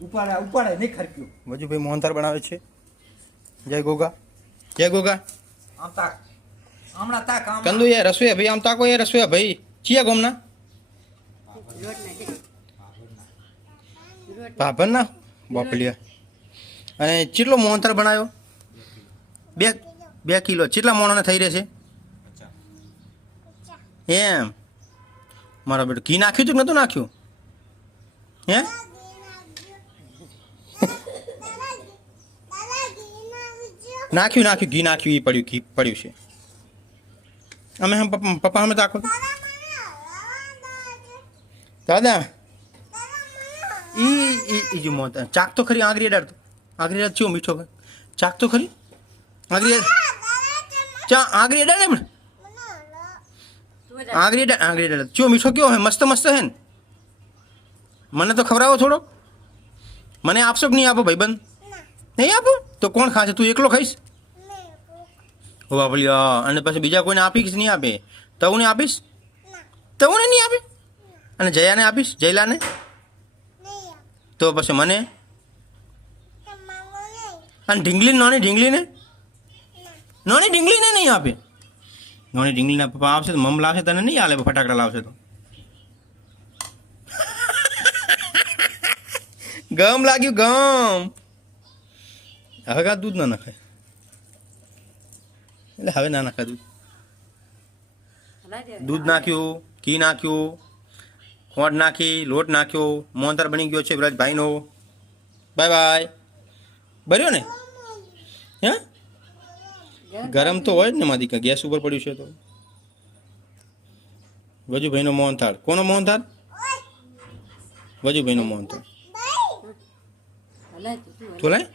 ઉપાડે નહીં ખરક્યું. વજુભાઈ મોહનથાળ બનાવે છે. જય ગોગા, જય ગોગા. આમ તાક હમણાં તાક આમ કંદુ યાર રસોયા ભાઈ આમ તાકો યાર રસોયા ભાઈ ચિયા ગોમના ભાભર ના બાપલિયા. અને કેટલો મોહનથાળ બનાવ્યો? 2 કિલો. કેટલા મોણાને થઈ રહેશે એમ? મારા બેટું ઘી નાખ્યું હતું કે નતું નાખ્યું? હે નાખ્યું ઘી નાખ્યું. એ પડ્યું, ઘી પડ્યું છે. અમે પપ્પા અમે તાકો દાદા ઈ જો મોત ચાક તો ખરી. આંગળી અડાડ ચો મીઠો ચાક તો ખરી. આંગળી અડાડ ને આંગળી અડાડ ચો મીઠો કયો હે? મસ્ત હે ને? મને તો ખવડાવો થોડો. મને આપશો કે નહીં આપો ભાઈબંધ? નહીં આપો તો કોણ ખાશે? તું એકલો ખાઈશ? ઓ બાપલી. અને પછી બીજા કોઈને આપીશ? નહીં આપે. તવને આપીશ? તવને નહીં આપે. અને જયાને આપીશ? જયલાને? તો પછી મને? અને નાની ઢીંગલીને નહીં આપે. નાની ઢીંગલીના પપ્પા આવશે તો મમ લાવશે, તને નહીં આલે ફટાકડા લાવશે તો. ગમ લાગ્યું ગમ. હવે કા દૂધ ના નખાય એટલે હવે ના નખાય દૂધ નાખ્યું, ઘી નાખ્યું, ખોંડ નાખી, લોટ નાખ્યો, મોહનથાળ બની ગયો છે વ્રજભાઈનો. Bye bye. બન્યો ને? હે ગરમ તો હોય જ ને મારી ગેસ ઉપર પડ્યું છે તો. વજુભાઈનો મોહનથાળ. કોનો મોહનથાળ? વજુભાઈનો મોહનથાળ. તું લાય.